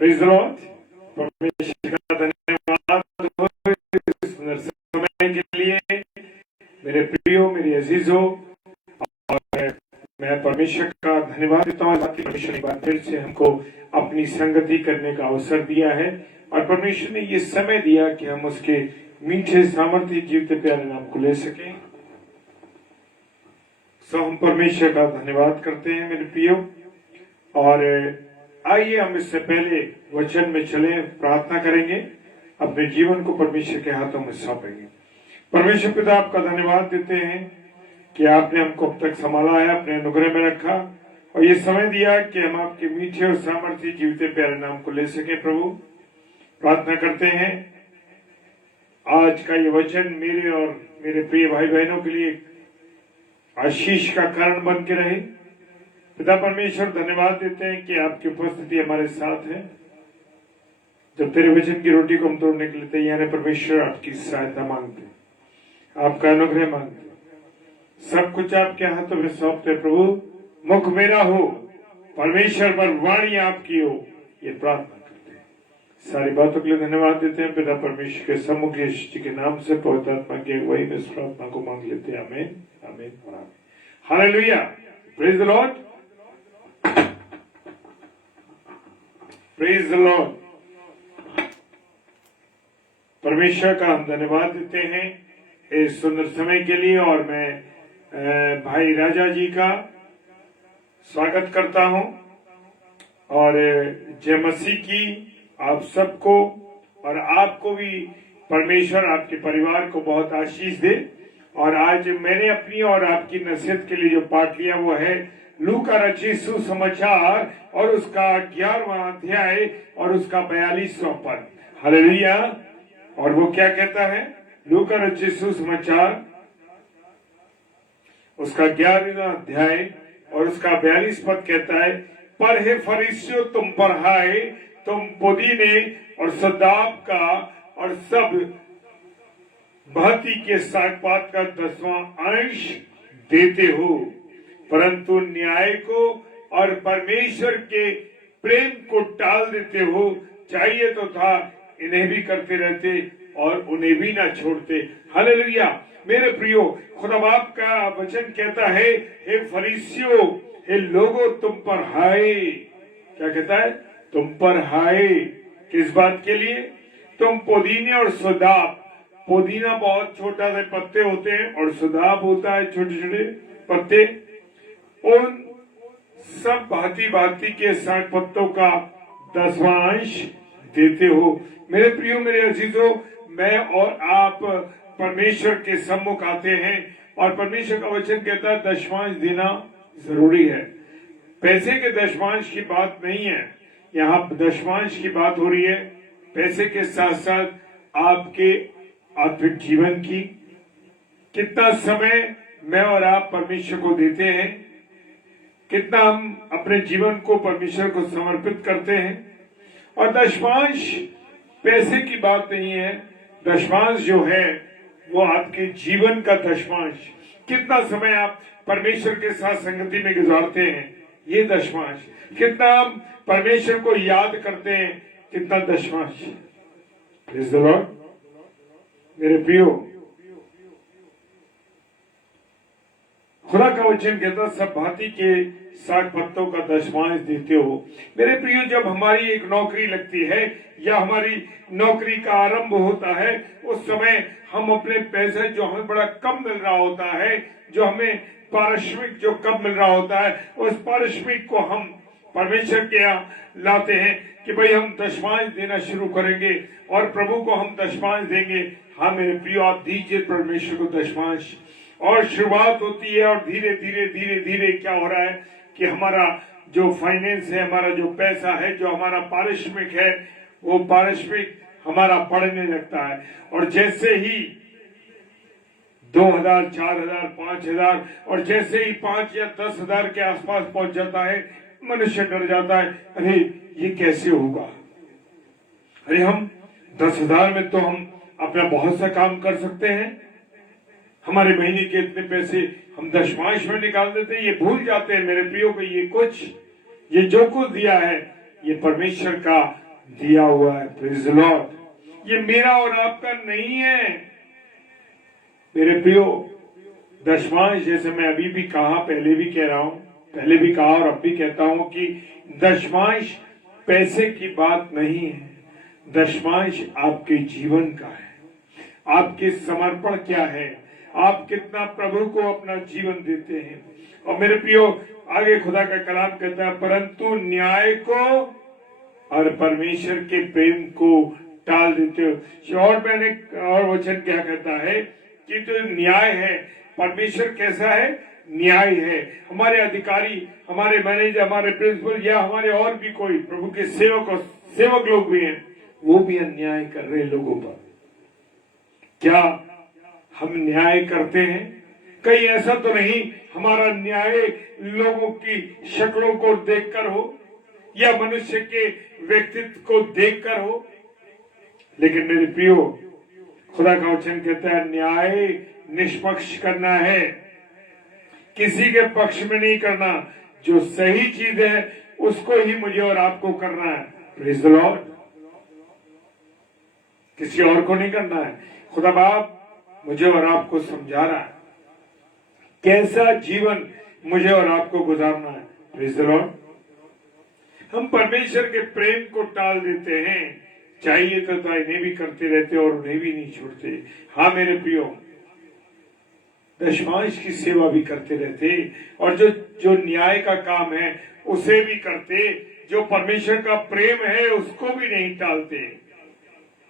Praise the Lord. परमेश्वर का धन्यवाद हो इस सुंदर समय के लिए। मेरे प्रियो, मेरे अजीजों, और मैं परमेश्वर का धन्यवाद देता हूँ कि परमेश्वर ने एक बार फिर से हमको अपनी संगति करने का अवसर दिया है और परमेश्वर ने ये समय दिया कि हम उसके मीठे सामर्थ्य जीवते प्यारे नाम को ले सकें। सो हम परमेश्वर का धन्यवाद करते हैं मेरे प्रियो। और आइए हम इससे पहले वचन में चले, प्रार्थना करेंगे, अपने जीवन को परमेश्वर के हाथों में सौंपेंगे। परमेश्वर पिता, आपका धन्यवाद देते हैं कि आपने हमको अब तक संभाला है, अपने अनुग्रह में रखा और ये समय दिया कि हम आपके मीठे और सामर्थ्य जीवते प्यारे नाम को ले सके। प्रभु, प्रार्थना करते हैं आज का ये वचन मेरे और मेरे प्रिय भाई बहनों के लिए आशीष का कारण बन के रहे। पिता परमेश्वर, धन्यवाद देते हैं कि आपकी उपस्थिति हमारे साथ है। जब तेरे वचन की रोटी को हम तोड़ने के लिए तैयार है, परमेश्वर आपकी सहायता मांगते, आपका अनुग्रह मांगते, सब कुछ आपके हाथों में सौंपते। प्रभु, मुख मेरा हो, परमेश्वर पर वाणी आपकी हो, ये प्रार्थना करते हैं। सारी बातों के लिए धन्यवाद देते हैं। पिता परमेश्वर के सम्मुख यीशु जी के नाम से पवित्र आत्मा की अगुवाई में इस प्रार्थना को मांग लेते हैं। आमीन, आमीन और आमीन। Hallelujah, praise the Lord, praise the Lord. परमेश्वर का हम धन्यवाद देते हैं इस सुंदर समय के लिए और मैं भाई राजा जी का स्वागत करता हूं और जय मसीह की आप सबको और आपको भी परमेश्वर आपके परिवार को बहुत आशीष दे। और आज मैंने अपनी और आपकी नसीहत के लिए जो पाठ लिया वो है लूका रचित सुसमाचार और उसका 11वां अध्याय और उसका 42वां पद। हालेलुया। और वो क्या कहता है? लूका रचित सुसमाचार उसका 11वां अध्याय और उसका 42 पद कहता है, पर हे फरीसियों तुम पर हाय, तुम पुदीने और सदाब का और सब भांति के सागपात का 10वां अंश देते हो, परंतु न्याय को और परमेश्वर के प्रेम को टाल देते हो। चाहिए तो था इन्हें भी करते रहते और उन्हें भी ना छोड़ते। हालेलुया। मेरे प्रियो, खुदा बाप का वचन कहता है, हे फरीसियों, हे लोगों तुम पर हाय। क्या कहता है? तुम पर हाय। किस बात के लिए? तुम पुदीने और सदाब, पुदीना बहुत छोटा से पत्ते होते हैं और सदाब होता है छोटे छोटे पत्ते, उन सब भांति भांति के साग पत्तों का 10वां अंश देते हो। मेरे प्रियो, मेरे अजीजों, मैं और आप परमेश्वर के सम्मुख आते हैं और परमेश्वर का वचन कहता है दशमांश देना जरूरी है। पैसे के दशमांश की बात नहीं है, यहाँ दशमांश की बात हो रही है। पैसे के साथ साथ आपके आत्मिक जीवन की, कितना समय मैं और आप परमेश्वर को देते हैं, कितना हम अपने जीवन को परमेश्वर को समर्पित करते हैं। और दशमांश पैसे की बात नहीं है, दशमांश जो है वो आपके जीवन का दशमांश, कितना समय आप परमेश्वर के साथ संगति में गुजारते हैं, ये दशमांश, कितना हम परमेश्वर को याद करते हैं, कितना दशमांश। Praise the Lord. मेरे प्रियो, खुदा का वचन कहता सब भांति के साग पत्तों का दशमांश देते हो। मेरे प्रियो, जब हमारी एक नौकरी लगती है या हमारी नौकरी का आरंभ होता है, उस समय हम अपने पैसे जो हमें बड़ा कम मिल रहा होता है, जो हमें पारिश्रमिक जो कम मिल रहा होता है, उस पारिश्रमिक को हम परमेश्वर के यहाँ लाते हैं कि भाई हम दशमांश देना शुरू करेंगे और प्रभु को हम दशमांश देंगे। हाँ मेरे प्रियो, आप दीजिए परमेश्वर को दशमांश। और शुरुआत होती है और धीरे धीरे धीरे धीरे क्या हो रहा है कि हमारा जो फाइनेंस है, हमारा जो पैसा है, जो हमारा पारिश्रमिक है, वो पारिश्रमिक हमारा बढ़ने लगता है। और जैसे ही 2000, 4000, 5000 और जैसे ही 5 या 10 हजार के आसपास पहुंच जाता है, मनुष्य डर जाता है, अरे ये कैसे होगा? अरे हम 10,000 में तो हम अपना बहुत सा काम कर सकते हैं, हमारे महीने के इतने पैसे हम दशमांश में निकाल देते हैं। ये भूल जाते हैं मेरे प्रियो को, ये जो कुछ दिया है ये परमेश्वर का दिया हुआ है। Praise the Lord. ये मेरा और आपका नहीं है मेरे प्रियो। दशमांश, जैसे मैं अभी भी कहा, पहले भी कह रहा हूं, पहले भी कहा और अब भी कहता हूं कि दशमांश पैसे की बात नहीं है। दशमांश आपके जीवन का है। आपके समर्पण क्या है, आप कितना प्रभु को अपना जीवन देते हैं। और मेरे प्रियो, आगे खुदा का कलाम कहता है, परंतु न्याय को और परमेश्वर के प्रेम को टाल देते हो। और वचन क्या कहता है कि जो न्याय है, परमेश्वर कैसा है, न्याय है। हमारे अधिकारी, हमारे मैनेजर, हमारे प्रिंसिपल या हमारे और भी कोई प्रभु के सेवक लोग भी हैं, वो भी अन्याय कर रहे हैं लोगों पर। क्या हम न्याय करते हैं? कहीं ऐसा तो नहीं हमारा न्याय लोगों की शक्लों को देखकर हो या मनुष्य के व्यक्तित्व को देखकर हो। लेकिन मेरे प्रियो, खुदा का वचन कहता है न्याय निष्पक्ष करना है, किसी के पक्ष में नहीं करना। जो सही चीज है उसको ही मुझे और आपको करना है। Praise the Lord. किसी और को नहीं करना है। खुदा बाप मुझे और आपको समझा रहा है कैसा जीवन मुझे और आपको गुजारना है। Praise the Lord. हम परमेश्वर के प्रेम को टाल देते हैं, चाहिए तो इन्हें भी करते रहते और उन्हें भी नहीं छोड़ते। हाँ मेरे प्रियो, दशमांश की सेवा भी करते रहते और जो न्याय का काम है उसे भी करते, जो परमेश्वर का प्रेम है उसको भी नहीं टालते।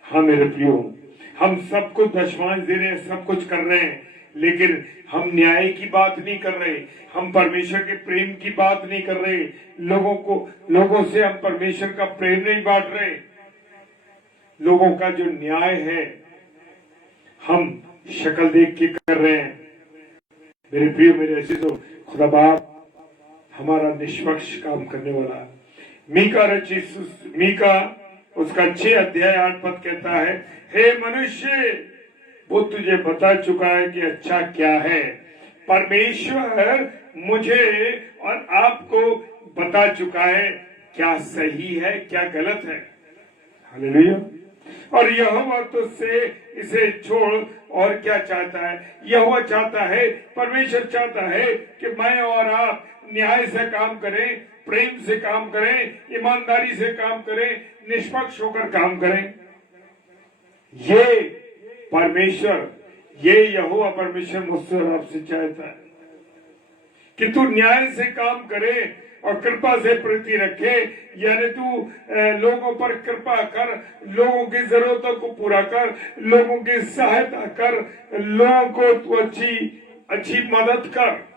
हाँ मेरे प्रियो, हम सब कुछ दशमांश दे रहे हैं, सब कुछ कर रहे हैं, लेकिन हम न्याय की बात नहीं कर रहे, हम परमेश्वर के प्रेम की बात नहीं कर रहे। लोगों से हम परमेश्वर का प्रेम नहीं बांट रहे। लोगों का जो न्याय है हम शक्ल देख के कर रहे हैं। मेरे प्रिय, मेरे ऐसे तो खुदा बाप हमारा निष्पक्ष काम करने वाला है। मीका उसका 6 अध्याय 8 पद कहता है, हे मनुष्य, वो तुझे बता चुका है कि अच्छा क्या है। परमेश्वर मुझे और आपको बता चुका है क्या सही है, क्या गलत है। हालेलुया। और यहोवा तुझसे इसे छोड़ और क्या चाहता है? यहोवा चाहता है, परमेश्वर चाहता है कि मैं और आप न्याय से काम करें, प्रेम से काम करें, ईमानदारी से काम करें, निष्पक्ष होकर काम करें। ये परमेश्वर, ये यहोवा परमेश्वर मुझसे और आपसे चाहता है कि तू न्याय से काम करे और कृपा से प्रीति रखे। यानी तू लोगों पर कृपा कर, लोगों की जरूरतों को पूरा कर, लोगों की सहायता कर, लोगों को तू अच्छी मदद कर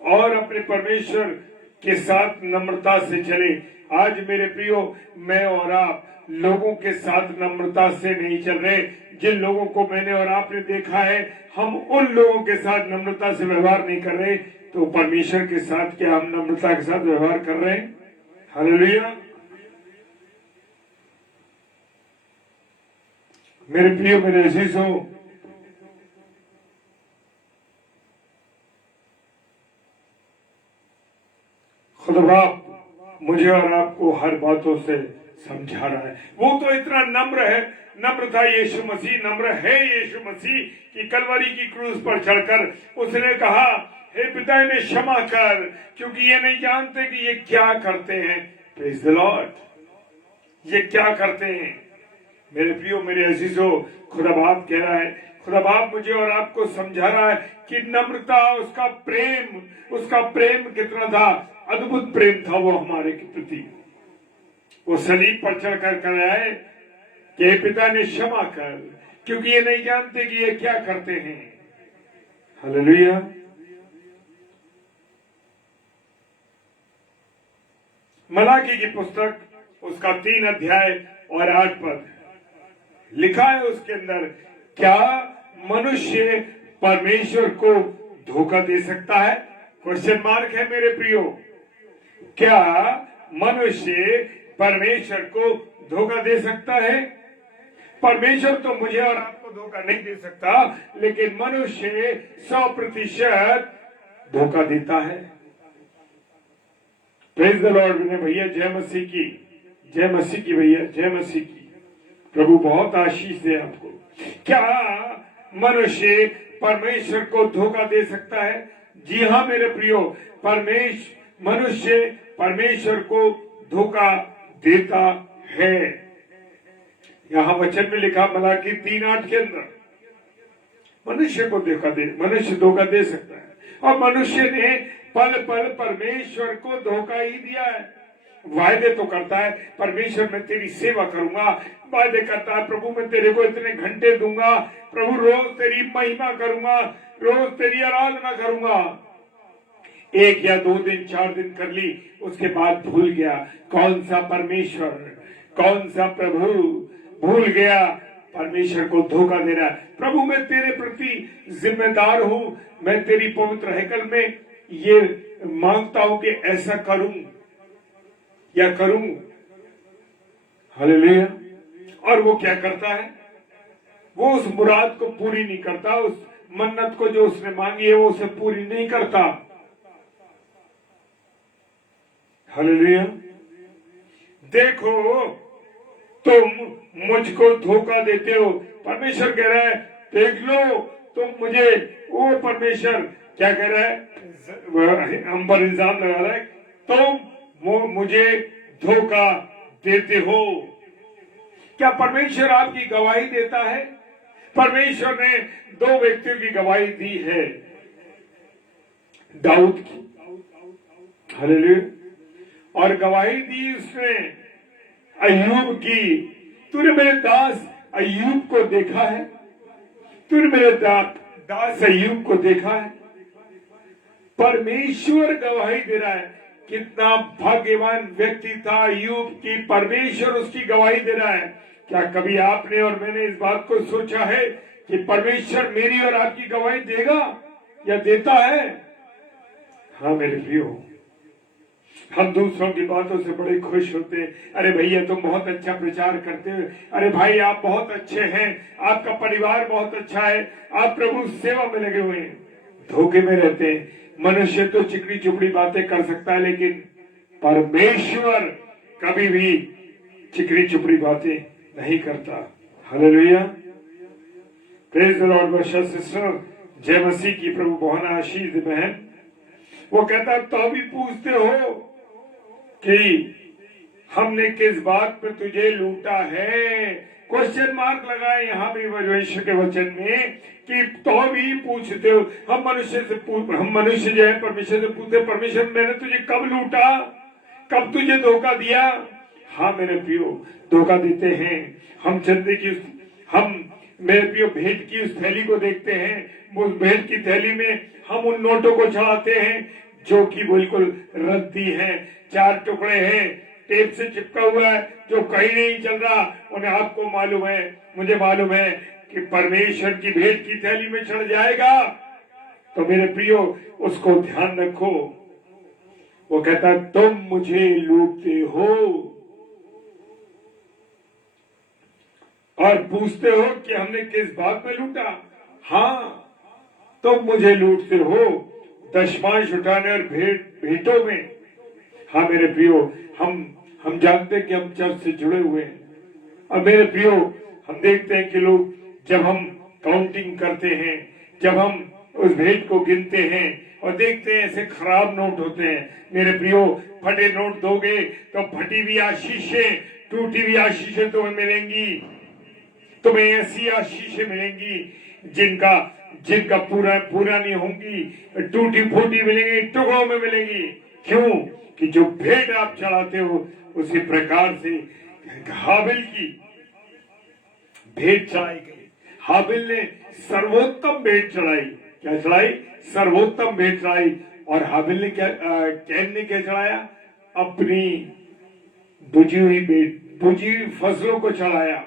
और अपने परमेश्वर के साथ नम्रता से चले। आज मेरे प्रियो, मैं और आप लोगों के साथ नम्रता से नहीं चल रहे। जिन लोगों को मैंने और आपने देखा है, हम उन लोगों के साथ नम्रता से व्यवहार नहीं कर रहे, तो परमेश्वर के साथ क्या हम नम्रता के साथ व्यवहार कर रहे हैं? हालेलुया। मेरे प्रियो, मेरे अजीजों, खुदा बाप मुझे और आपको हर बातों से समझा रहा है। वो तो इतना नम्र है, नम्र था यीशु मसीह, नम्र है यीशु मसीह कि कलवरी की क्रूस पर चढ़कर उसने कहा, हे पिता इन्हें क्षमा कर, क्योंकि ये नहीं जानते कि ये क्या करते हैं। Praise the Lord. ये क्या करते हैं? मेरे प्रियो, मेरे अजीजों, खुदा बाप कह रहा है, खुदा बाप मुझे और आपको समझा रहा है कि नम्रता, उसका प्रेम कितना था, अद्भुत प्रेम था वो हमारे प्रति। वो सलीब पर चढ़कर कर आए कि पिता ने क्षमा कर, क्योंकि ये नहीं जानते कि ये क्या करते हैं। हालेलुया। मलाकी की पुस्तक उसका 3 अध्याय और 8 पद लिखा है उसके अंदर, क्या मनुष्य परमेश्वर को धोखा दे सकता है? क्वेश्चन मार्क है मेरे प्रियो। क्या मनुष्य परमेश्वर को धोखा दे सकता है? परमेश्वर तो मुझे और आपको धोखा नहीं दे सकता, लेकिन मनुष्य 100% धोखा देता है। Praise the Lord. भैया जय मसीह की। जय मसीह की भैया, जय मसीह की। प्रभु बहुत आशीष दे आपको। क्या मनुष्य परमेश्वर को धोखा दे सकता है? जी हाँ मेरे प्रियो, मनुष्य परमेश्वर को धोखा देता है। यहाँ वचन में लिखा मलाकी 3:8 के अंदर मनुष्य धोखा दे सकता है। और मनुष्य ने पल पल परमेश्वर को धोखा ही दिया है। वायदे तो करता है, परमेश्वर मैं तेरी सेवा करूंगा, वायदे करता है प्रभु मैं तेरे को इतने घंटे दूंगा, प्रभु रोज तेरी महिमा करूंगा, रोज तेरी आराधना करूंगा। 1 या 2 दिन 4 दिन कर ली, उसके बाद भूल गया। कौन सा परमेश्वर, कौन सा प्रभु, भूल गया। परमेश्वर को धोखा दे रहा है। प्रभु मैं तेरे प्रति जिम्मेदार हूं, मैं तेरी पवित्र हैकल में ये मांगता हूं कि ऐसा करूं या करूं। हालेलुया। और वो क्या करता है? वो उस मुराद को पूरी नहीं करता, उस मन्नत को जो उसने मांगी है वो उसे पूरी नहीं करता। हालेलुया। देखो तुम मुझको धोखा देते हो। परमेश्वर कह रहा है देख लो तुम मुझे, वो परमेश्वर क्या कह रहा है? हम पर इल्जाम लगा रहा है तुम मुझे धोखा देते हो। क्या परमेश्वर आपकी गवाही देता है? परमेश्वर ने 2 व्यक्तियों की गवाही दी है, दाऊद की, हालेलुया, और गवाही दी उसने अय्यूब की। तूने मेरे दास अय्यूब को देखा है? तूने मेरे दास अय्यूब को देखा है? परमेश्वर गवाही दे रहा है। कितना भाग्यवान व्यक्ति था अय्यूब की परमेश्वर उसकी गवाही दे रहा है। क्या कभी आपने और मैंने इस बात को सोचा है कि परमेश्वर मेरी और आपकी गवाही देगा या देता है? हाँ मेरे प्रियो, हम दूसरों की बातों से बड़े खुश होते हैं। अरे भैया तुम बहुत अच्छा प्रचार करते हो, अरे भाई आप बहुत अच्छे हैं, आपका परिवार बहुत अच्छा है, आप प्रभु सेवा में लगे हुए हैं। धोखे में रहते हैं। मनुष्य तो चिकनी चुपड़ी बातें कर सकता है, लेकिन परमेश्वर कभी भी चिकनी चुपड़ी बातें नहीं करता। Hallelujah. Praise the Lord Varsha sister, जय मसीह की। प्रभु बहुत आशीष दे बहन। वो कहता तो भी पूछते हो कि हमने किस बात पे तुझे लूटा है? क्वेश्चन मार्क लगाए यहाँ भी परमेश्वर के वचन में कि तो भी पूछते हो। हम मनुष्य जो है परमेश्वर से पूछते, परमेश्वर मैंने तुझे कब लूटा, कब तुझे धोखा दिया? हाँ मेरे प्रियो, धोखा देते हैं। हम चंदे की मेरे प्रियो भेंट की उस थैली को देखते हैं, उस भेंट की थैली में हम उन नोटों को चढ़ाते हैं जो कि बिल्कुल रद्दी है, 4 टुकड़े हैं, टेप से चिपका हुआ है, जो कहीं नहीं चल रहा। उन्हें आपको मालूम है, मुझे मालूम है कि परमेश्वर की भेंट की थैली में चढ़ जाएगा। तो मेरे प्रियो उसको ध्यान रखो। वो कहता तुम मुझे लूटते हो और पूछते हो कि हमने किस बात में लूटा। हाँ तुम मुझे लूटते हो दशमांश उठाने और भेंटों में। हाँ मेरे प्रियो, हम जानते हैं कि हम चर्च से जुड़े हुए हैं। और मेरे प्रियो हम देखते हैं कि लोग जब हम काउंटिंग करते हैं, जब हम उस भेंट को गिनते हैं और देखते हैं ऐसे खराब नोट होते हैं। मेरे प्रियो फटे नोट दोगे तो फटी हुई आशीषें, टूटी हुई आशीषें तुम्हें मिलेंगी। तुम्हें ऐसी आशीषें मिलेंगी जिनका पूरा नहीं होंगी, टूटी फूटी मिलेंगी, टुकड़ों में मिलेंगी। क्यों? कि जो भेंट आप चढ़ाते हो उसी प्रकार से हाबिल की भेंट चढ़ाई गई। हाबिल ने सर्वोत्तम भेंट चढ़ाई। क्या चढ़ाई? सर्वोत्तम भेंट चढ़ाई। और हाबिल ने कैन ने क्या चढ़ाया? अपनी बुझी हुई फसलों को चढ़ाया।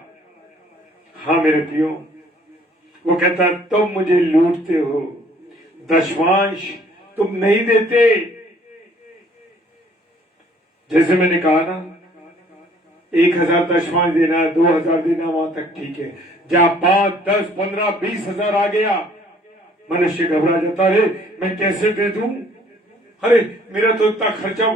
हाँ मेरे प्रियो, वो कहता तुम मुझे लूटते हो, दशमांश तुम नहीं देते। जैसे मैंने कहा ना, 1000 दशमांश देना, 2000 देना, वहां तक ठीक है। जहां 5, 10, 15, 20 हजार आ गया, मनुष्य घबरा जाता है, मैं कैसे दे दूं? अरे मेरा तो इतना खर्चा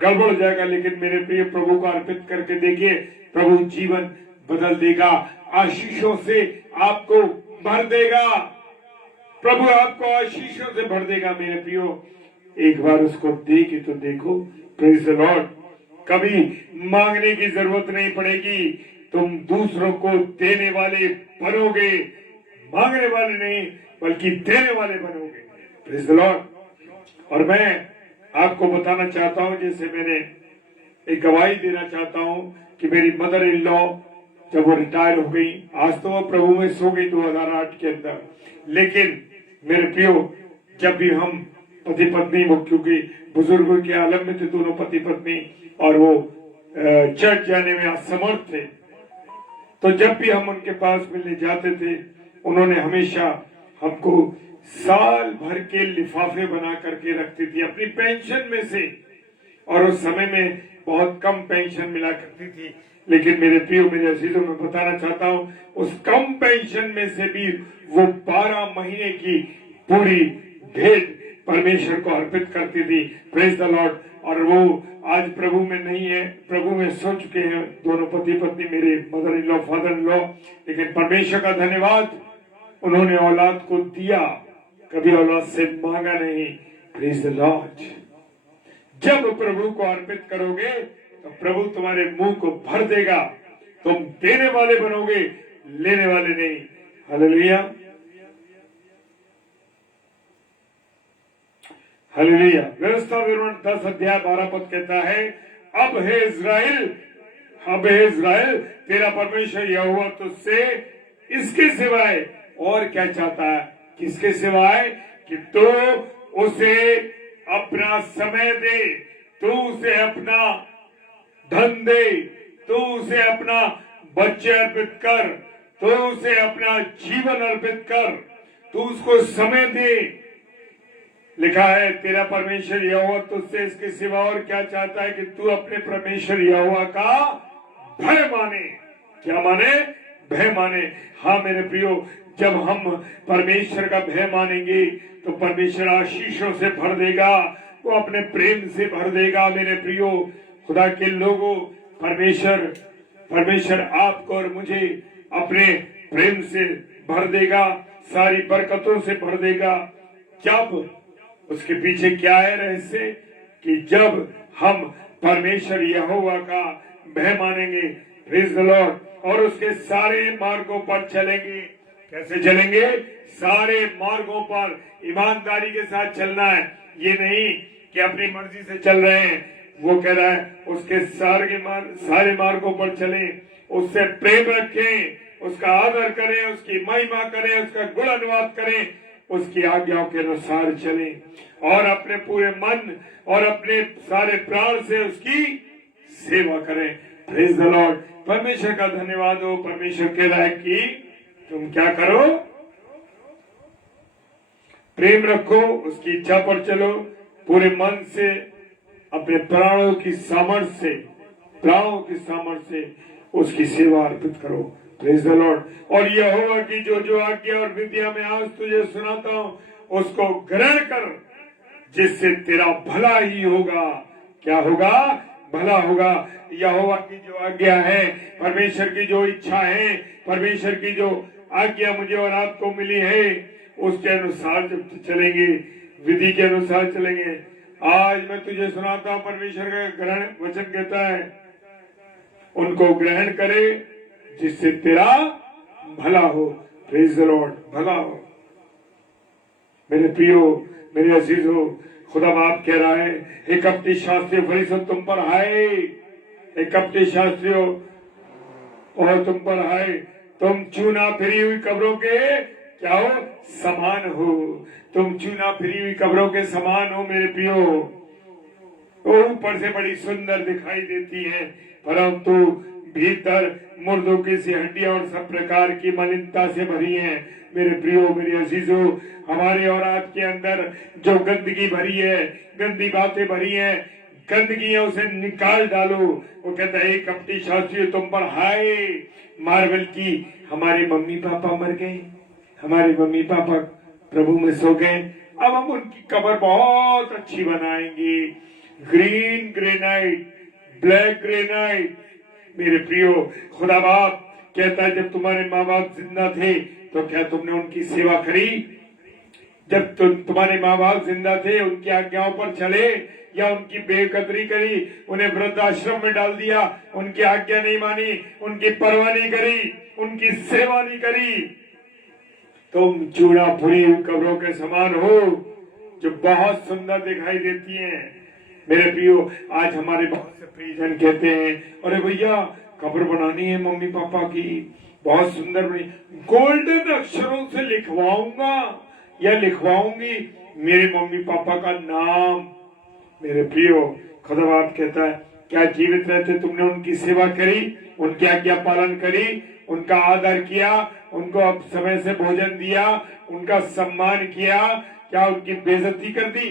गड़बड़ हो जाएगा। लेकिन मेरे प्रिय प्रभु को अर्पित करके देखिए, प्रभु जीवन बदल देगा, आशीषों से आपको भर देगा। प्रभु आपको आशीषों से भर देगा मेरे प्रियो। एक बार उसको देखे तो देखो, प्रेज द लॉर्ड। कभी मांगने की जरूरत नहीं पड़ेगी, तुम दूसरों को देने वाले बनोगे, मांगने वाले नहीं बल्कि देने वाले बनोगे। Praise the Lord. और मैं आपको बताना चाहता हूं, जैसे मैंने एक गवाही देना चाहता हूं कि मेरी मदर इन लॉ जब वो रिटायर हो गई, आज तो वो प्रभु में सो गई 2008 के अंदर, लेकिन मेरे प्रियो जब भी हम पति पत्नी, वो क्योंकि बुजुर्गों के आलम में थे दोनों पति पत्नी, और वो चर्च जाने में असमर्थ थे, तो जब भी हम उनके पास मिलने जाते थे, उन्होंने हमेशा हमको साल भर के लिफाफे बना करके रखती थी अपनी पेंशन में से। और उस समय में बहुत कम पेंशन मिला करती थी, लेकिन मेरे प्रियो, मेरे अजीजों, मैं बताना चाहता हूँ उस कम पेंशन में से भी वो 12 महीने की पूरी भेंट परमेश्वर को अर्पित करती थी। Praise the Lord. और वो आज प्रभु में नहीं है, प्रभु में सो चुके हैं दोनों पति पत्नी, मेरे mother in law, father in law. लेकिन परमेश्वर का धन्यवाद, उन्होंने औलाद को दिया, कभी औलाद से मांगा नहीं। Praise the Lord. जब प्रभु को अर्पित करोगे तो प्रभु तुम्हारे मुंह को भर देगा, तुम देने वाले बनोगे, लेने वाले नहीं। Hallelujah, hallelujah. व्यवस्था विवरण 10 अध्याय 12 पद कहता है, अब हे इज़राइल, अब हे इज़राइल, तेरा परमेश्वर यहोवा तुझसे इसके सिवाय और क्या चाहता है? किसके सिवाय? कि तू उसे अपना समय दे, तू उसे अपना धन दे, तू उसे अपना बच्चे अर्पित कर, तू उसे अपना जीवन अर्पित कर, तू उसको समय दे। लिखा है, तेरा परमेश्वर यहोवा तुझसे इसके सिवा और क्या चाहता है? कि तू अपने परमेश्वर यहोवा का भय माने। क्या माने? भय माने। हाँ मेरे प्रियो, जब हम परमेश्वर का भय मानेंगे तो परमेश्वर आशीषों से भर देगा, वो अपने प्रेम से भर देगा। मेरे प्रियो, खुदा के लोगों, परमेश्वर आपको और मुझे अपने प्रेम से भर देगा, सारी बरकतों से भर देगा। जब उसके पीछे क्या है रहस्य? कि जब हम परमेश्वर यहोवा का भय मानेंगे, प्रेज द लॉर्ड, और उसके सारे मार्गों पर चलेंगे। कैसे चलेंगे? सारे मार्गों पर ईमानदारी के साथ चलना है। ये नहीं कि अपनी मर्जी से चल रहे हैं। वो कह रहा है उसके सारे मार्गों पर चलें, उससे प्रेम रखें, उसका आदर करें, उसकी महिमा करें, उसका गुण अनुवाद करें, उसकी आज्ञाओं के अनुसार चलें, और अपने पूरे मन और अपने सारे प्राण से उसकी सेवा करें। Praise the Lord. परमेश्वर का धन्यवाद हो। परमेश्वर कह रहा है कि तुम क्या करो? प्रेम रखो, उसकी इच्छा पर चलो, पूरे मन से, अपने प्राणों की सामर्थ्य से उसकी सेवा अर्पित करो। Praise the Lord. और यहोवा की जो आज्ञा और विद्या में आज तुझे सुनाता हूँ, उसको ग्रहण कर, जिससे तेरा भला ही होगा। क्या होगा? भला होगा। यहोवा की जो आज्ञा है, परमेश्वर की जो इच्छा है, परमेश्वर की जो आज्ञा मुझे और आपको मिली है, उसके अनुसार जब चलेंगे, विधि के अनुसार चलेंगे। आज मैं तुझे सुनाता हूँ, परमेश्वर का ग्रहण वचन कहता है, उनको ग्रहण करे जिससे तेरा भला हो। Praise the Lord. भला हो। मेरे प्रियो, मेरे अजीजों, खुदा बाप कह रहा है, हे कपटी शास्त्रियों, फरीसियों, तुम पर हाय। हे कपटी शास्त्रियों और तुम पर हाय, तुम चूना फिरी हुई कब्रों के क्या हो? समान हो। तुम चूना फिरी हुई कब्रों के समान हो। मेरे प्रियो, ऊपर से बड़ी सुंदर दिखाई देती है, परंतु भीतर मुर्दों की सी हड्डियां और सब प्रकार की मलिनता से भरी हैं। मेरे प्रियो, मेरे अजीजों, हमारे और आपके अंदर जो गंदगी भरी है, गंदी बातें भरी हैं, गंदगी है, उसे निकाल डालो। वो कहता है, कपटी शास्त्री तुम पर हाय। मार्वल की हमारे मम्मी पापा मर गए, हमारे मम्मी पापा प्रभु में सो गए, अब हम उनकी कब्र बहुत अच्छी बनाएंगे, ग्रीन ग्रेनाइट, ब्लैक ग्रेनाइट। मेरे प्रियो, खुदा बाप कहता है जब तुम्हारे माँ बाप जिंदा थे तो क्या तुमने उनकी सेवा करी? जब तुम्हारे माँ बाप जिंदा थे उनकी आज्ञाओं पर चले या उनकी बेकदरी करी, उन्हें वृद्धाश्रम में डाल दिया, उनकी आज्ञा नहीं मानी, उनकी परवाह नहीं करी, उनकी सेवा नहीं करी, तुम चूड़ा फुली कब्रों के समान हो जो बहुत सुंदर दिखाई देती हैं। मेरे प्रियो, आज हमारे बहुत से प्रियजन कहते हैं अरे भैया कब्र बनानी है मम्मी पापा की, बहुत सुंदर बनी, गोल्डन अक्षरों से लिखवाऊंगा या लिखवाऊंगी मेरे मम्मी पापा का नाम। मेरे प्रियो, खुदा बाप कहता है क्या जीवित रहते तुमने उनकी सेवा करी, उनकी आज्ञा पालन करी, उनका आदर किया, उनको अब समय से भोजन दिया, उनका सम्मान किया? क्या उनकी बेइज्जती कर दी?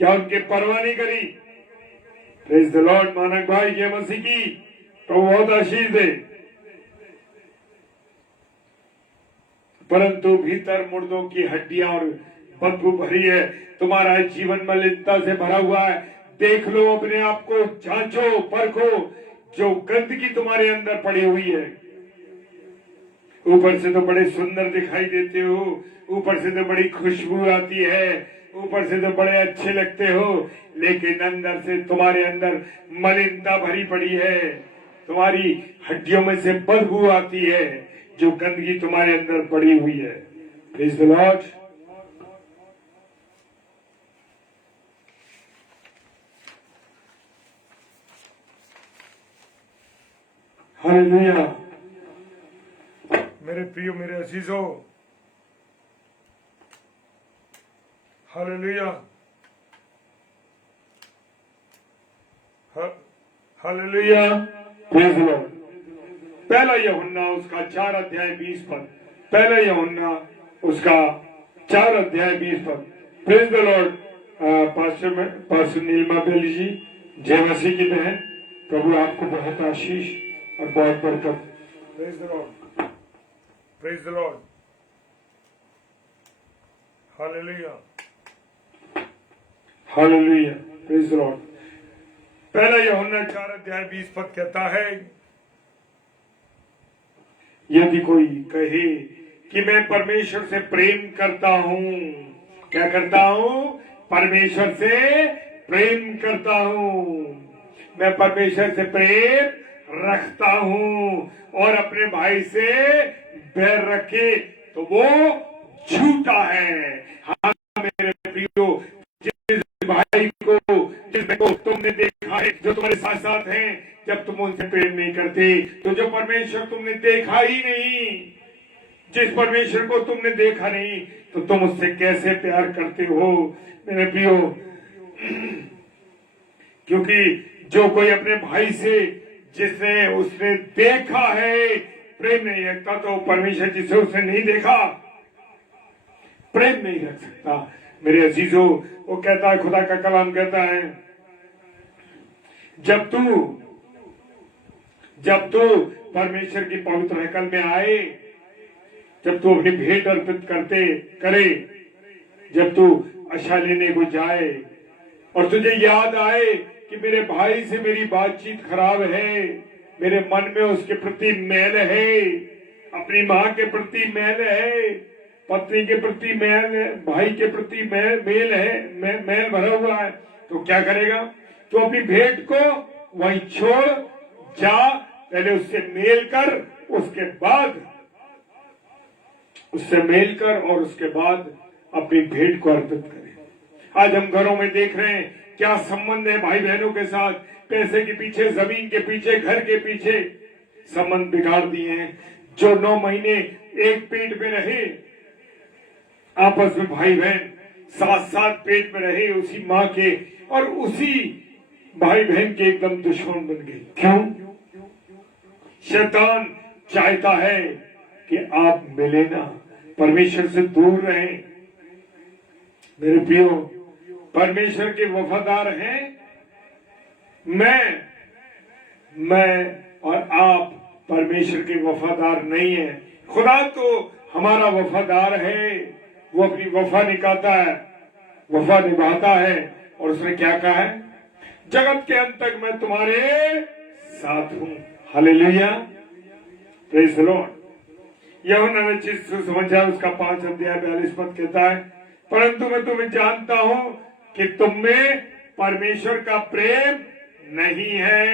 क्या उनके परवाह नहीं करी? Praise the Lord. मानक भाई जय मसीह की, तो बहुत आशीष दे। परंतु भीतर मुर्दों की हड्डियां और बदबू भरी है, तुम्हारा जीवन मलिनता से भरा हुआ है। देख लो अपने आप को, जांचो परखो, जो गंदगी तुम्हारे अंदर पड़ी हुई है। ऊपर से तो बड़े सुंदर दिखाई देते हो, ऊपर से तो बड़ी खुशबू आती है, ऊपर से तो बड़े अच्छे लगते हो, लेकिन अंदर से तुम्हारे अंदर मलिनता भरी पड़ी है। तुम्हारी हड्डियों में से बदबू आती है, जो गंदगी तुम्हारे अंदर पड़ी हुई है। Praise the Lord. हालेलुया। मेरे प्रियो, मेरे अजीजों, hallelujah, hallelujah, praise the Lord. पहला यूहन्ना उसका 4 अध्याय 20 पद, पहला यूहन्ना उसका 4 अध्याय 20 पद। Praise the Lord. पास्टर नीलमा बेली जी, जय मसीह की बहन, प्रभु आपको बहुत आशीष और बहुत बरकत। Praise the Lord, praise the Lord, hallelujah, hallelujah, praise the Lord. पहला यूहन्ना 4 अध्याय 20 पद कहता है, यदि कोई कहे कि मैं परमेश्वर से प्रेम करता हूं, क्या करता हूं? परमेश्वर से प्रेम करता हूं, मैं परमेश्वर से प्रेम रखता हूं और अपने भाई से बैर रखे तो वो झूठा है। हाँ मेरे प्रियो, जिस भाई को तुमने देखा है, जो तुम्हारे साथ साथ हैं, जब तुम उनसे प्रेम नहीं करते तो जो परमेश्वर तुमने देखा ही नहीं, जिस परमेश्वर को तुमने देखा नहीं, तो तुम उससे कैसे प्यार करते हो? मेरे प्रियो, क्योंकि जो कोई अपने भाई से जिसने उसने देखा है प्रेम नहीं रखता, तो परमेश्वर जिसे उसने नहीं देखा प्रेम नहीं रख सकता। मेरे अजीजों, वो कहता है, खुदा का कलाम कहता है, जब तू परमेश्वर की पवित्र हैकल में आए, जब तू अपनी भेंट अर्पित करे, जब तू आशा लेने को जाए और तुझे याद आए कि मेरे भाई से मेरी बातचीत खराब है, मेरे मन में उसके प्रति मैल है, अपनी माँ के प्रति मैल है, पत्नी के प्रति मैल है, भाई के प्रति मैल है, मैल भरा हुआ है, तो क्या करेगा? तो अपनी भेंट को वहीं छोड़ जा, पहले उससे मेल कर, उससे मेल कर और उसके बाद अपनी भेंट को अर्पित करें। आज हम घरों में देख रहे हैं क्या संबंध है भाई बहनों के साथ, पैसे के पीछे, जमीन के पीछे, घर के पीछे संबंध बिगाड़ दिए हैं। जो 9 महीने एक पेट में रहे, आपस में भाई बहन साथ पेट में रहे उसी माँ के, और उसी भाई बहन के एकदम दुश्मन बन गए। क्यों? शैतान चाहता है कि आप मिले ना, परमेश्वर से दूर रहें। मेरे प्रियो, परमेश्वर के वफादार हैं मैं और आप परमेश्वर के वफादार नहीं है। खुदा तो हमारा वफादार है, वो अपनी वफा निभाता है, और उसने क्या कहा है? जगत के अंत तक मैं तुम्हारे साथ हूं। Hallelujah, praise the Lord. यूहन्ना रचित सुसमाचार उसका 5 अध्याय 42 पद कहता है, परंतु मैं तुम्हें जानता हूं कि तुम में परमेश्वर का प्रेम नहीं है।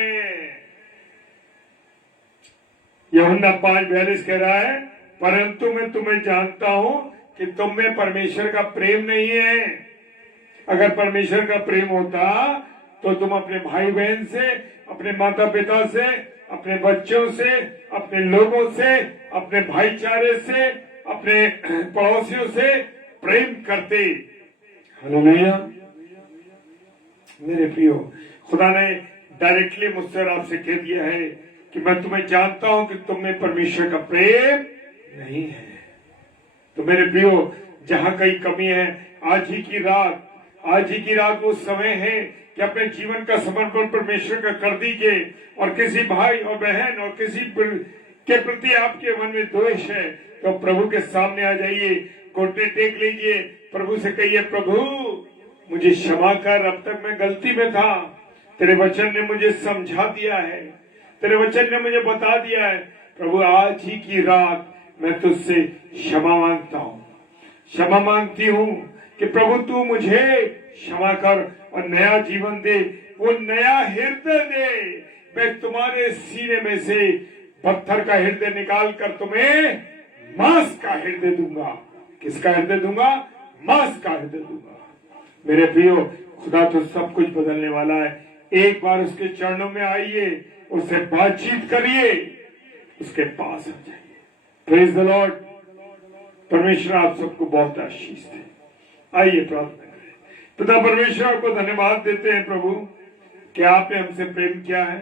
यूहन्ना 5:42 कह रहा है, परंतु मैं तुम्हें जानता हूं कि तुम में परमेश्वर का प्रेम नहीं है। अगर परमेश्वर का प्रेम होता तो तुम अपने भाई बहन से, अपने माता पिता से, अपने बच्चों से, अपने लोगों से, अपने भाईचारे से, अपने पड़ोसियों से प्रेम करते। हालेलुया। मेरे प्रियो, खुदा ने डायरेक्टली मुझसे और आपसे कह दिया है कि मैं तुम्हें जानता हूं कि तुम में परमेश्वर का प्रेम नहीं है। तो मेरे प्रियो, जहां कहीं कमी है, आज ही की रात वो समय है कि अपने जीवन का समर्पण परमेश्वर का कर दीजिए। और किसी भाई और बहन और किसी के प्रति आपके मन में द्वेष है तो प्रभु के सामने आ जाइए, घुटने टेक लीजिए, प्रभु से कहिए, प्रभु मुझे क्षमा कर, अब तक मैं गलती में था। तेरे वचन ने मुझे समझा दिया है, तेरे वचन ने मुझे बता दिया है। प्रभु आज ही की रात मैं तुझसे क्षमा मांगता हूँ, क्षमा मांगती हूँ कि प्रभु तू मुझे क्षमा कर और नया जीवन दे, वो नया हृदय दे। मैं तुम्हारे सीने में से पत्थर का हृदय निकाल कर तुम्हें मांस का हृदय दूंगा। किसका हृदय दूंगा? मांस का हृदय दूंगा। मेरे प्रियो, खुदा तो सब कुछ बदलने वाला है। एक बार उसके चरणों में आइए, उससे बातचीत करिए, उसके पास आ जाइए। Praise the Lord. परमेश्वर आप सबको बहुत आशीष दे। आइए प्रार्थना करें। पिता परमेश्वर को धन्यवाद देते हैं प्रभु कि आपने हमसे प्रेम किया है,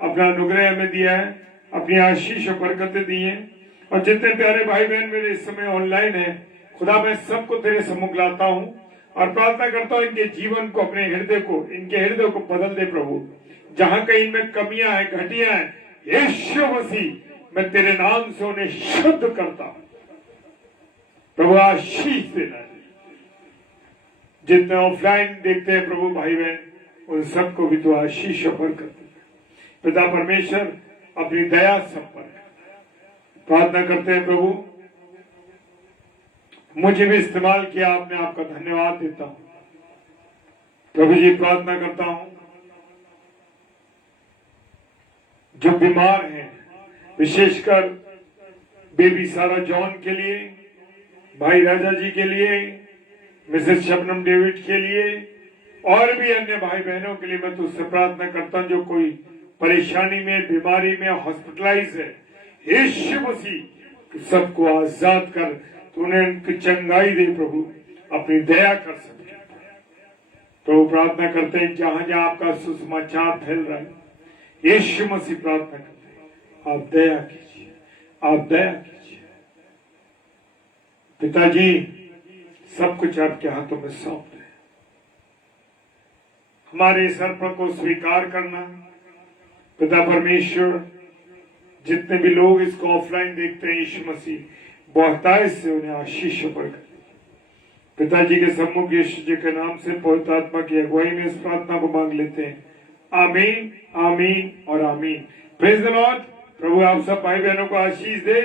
अपना अनुग्रह हमें दिया है, अपनी आशीष और बरकतें दी हैं। और जितने प्यारे भाई बहन मेरे इस समय ऑनलाइन है, खुदा मैं सबको तेरे सम्मुख लाता हूँ और प्रार्थना करता हूँ इनके जीवन को, अपने हृदय को, इनके हृदय को बदल दे प्रभु। जहां कहीं इनमें कमियां हैं, घटियां हैं, यीशु मसीह मैं तेरे नाम से उन्हें शुद्ध करता हूं। प्रभु आशीष देना। जितने ऑफलाइन देखते हैं प्रभु भाई बहन, उन सबको भी तो आशीष और बरकत दे। पिता परमेश्वर अपनी दया सब पर प्रार्थना करते हैं प्रभु, मुझे भी इस्तेमाल किया आपने, आपका धन्यवाद देता हूं प्रभु जी। प्रार्थना करता हूं जो बीमार हैं, विशेषकर बेबी सारा जॉन के लिए, भाई राजा जी के लिए, मिसेस शबनम डेविड के लिए और भी अन्य भाई बहनों के लिए मैं तुझसे प्रार्थना करता हूं जो कोई परेशानी में, बीमारी में हॉस्पिटलाइज है। यीशु मसीह सबको आजाद कर, तूने उनकी चंगाई दे प्रभु, अपनी दया कर सके। तो प्रार्थना करते हैं जहां जहां आपका सुसमाचार फैल रहा है, यीशु मसीह प्रार्थना करते हैं आप दया कीजिए, आप दया कीजिए। पिताजी सब कुछ आपके हाथों में सौंप दें। हमारे इस अर्पण को स्वीकार करना पिता परमेश्वर। जितने भी लोग इसको ऑफलाइन देखते हैं, यीशु मसीह बहुतायत से उन्हें आशीष बरकत। पिताजी के सम्मुख यीशु जी के नाम से पवित्र आत्मा की अगुवाई में इस प्रार्थना को मांग लेते हैं। आमीन, आमीन और आमीन। Praise the Lord. प्रभु आप सब भाई बहनों को आशीष दे।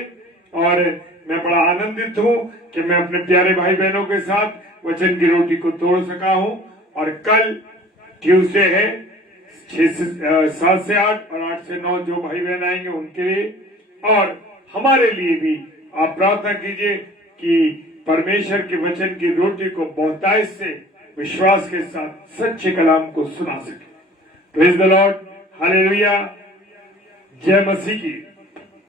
और मैं बड़ा आनंदित हूं कि मैं अपने प्यारे भाई बहनों के साथ वचन की रोटी को तोड़ सका हूं। और कल ट्यूसडे है, 7 से 8 और 8 से 9 जो भाई बहन आएंगे उनके लिए और हमारे लिए भी आप प्रार्थना कीजिए कि परमेश्वर के वचन की रोटी को बहुतायत से विश्वास के साथ सच्चे कलाम को सुना सके। Praise the Lord. हालेलुया। जय मसीह की।